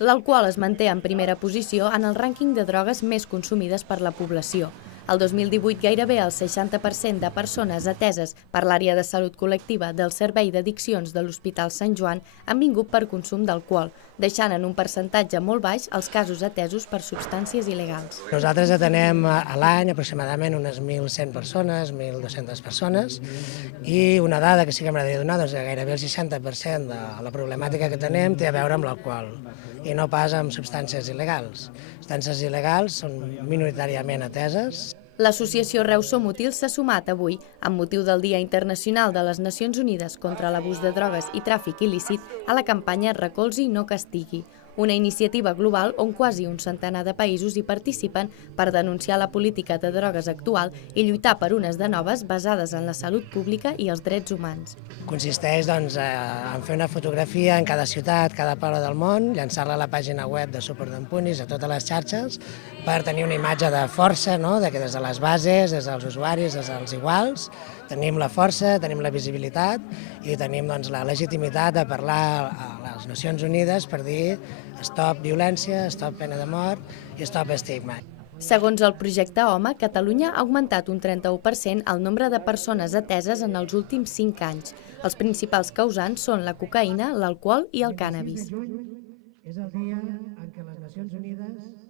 L'alcohol es manté en primera posició en el rànquing de drogues més consumides per la població. El 2018 gairebé el 60% de persones ateses per l'àrea de salut col·lectiva del Servei d'Addiccions de l'Hospital Sant Joan han vingut per consum d'alcohol, deixant en un percentatge molt baix els casos atesos per substàncies il·legals. Nosaltres atenem a l'any aproximadament unes 1.100 persones, 1.200 persones, i una dada que sí que m'agradaria donar, doncs gairebé el 60% de la problemàtica que tenem té a veure amb l'alcohol i no pas amb substàncies il·legals. Substàncies il·legals són minoritàriament ateses. L'Associació Reus Som Útils s'ha sumat avui, amb motiu del Dia Internacional de les Nacions Unides contra l'abús de drogues i tràfic il·lícit, a la campanya Recolzi no castigui, una iniciativa global on quasi un centenar de països hi participen per denunciar la política de drogues actual i lluitar per unes de noves basades en la salut pública i els drets humans. Consisteix en fer una fotografia en cada ciutat, cada poble del món, llançar-la a la pàgina web de Suport d'Empunis, a totes les xarxes, per tenir una imatge de força, que des de les bases, des dels usuaris, des dels iguals, tenim la força, tenim la visibilitat i tenim la legitimitat de parlar a les Nacions Unides per dir stop violència, stop pena de mort i stop estigma. Segons el projecte HOME, Catalunya ha augmentat un 31% el nombre de persones ateses en els últims 5 anys. Els principals causants són la cocaïna, l'alcohol i el cànnabis. És el dia en què les Nacions Unides